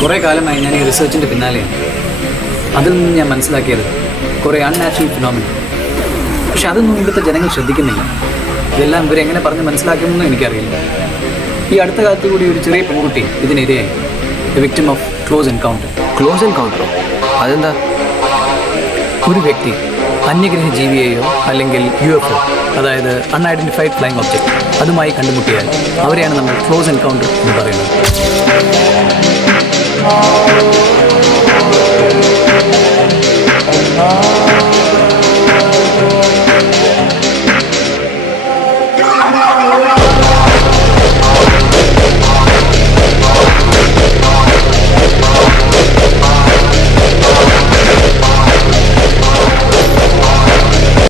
കുറേ കാലമായി ഞാൻ ഈ റിസർച്ചിൻ്റെ പിന്നാലെയാണ്. അതിൽ നിന്ന് ഞാൻ മനസ്സിലാക്കിയത് കുറേ അൺനാച്ചുറൽ ഫിനോമിന. പക്ഷെ അതൊന്നും ഇവിടുത്തെ ജനങ്ങൾ ശ്രദ്ധിക്കുന്നില്ല. ഇതെല്ലാം ഇവരെങ്ങനെ പറഞ്ഞ് മനസ്സിലാക്കുമെന്നും എനിക്കറിയില്ല. ഈ അടുത്ത കാലത്ത് കൂടി ഒരു ചെറിയ പെൺകുട്ടി ഇതിനിരയായി. The victim of close encounter. Close എൻകൗണ്ടറോ? അതെന്താ? ഒരു വ്യക്തി അന്യഗ്രഹ ജീവിയെയോ അല്ലെങ്കിൽ UFO, അതായത് അൺഐഡൻറ്റിഫൈഡ് ഫ്ലൈങ് ഒബ്ജക്റ്റ്, അതുമായി കണ്ടുമുട്ടിയാൽ അവരെയാണ് നമ്മൾ ക്ലോസ് എൻകൗണ്ടർ എന്ന് പറയുന്നത്.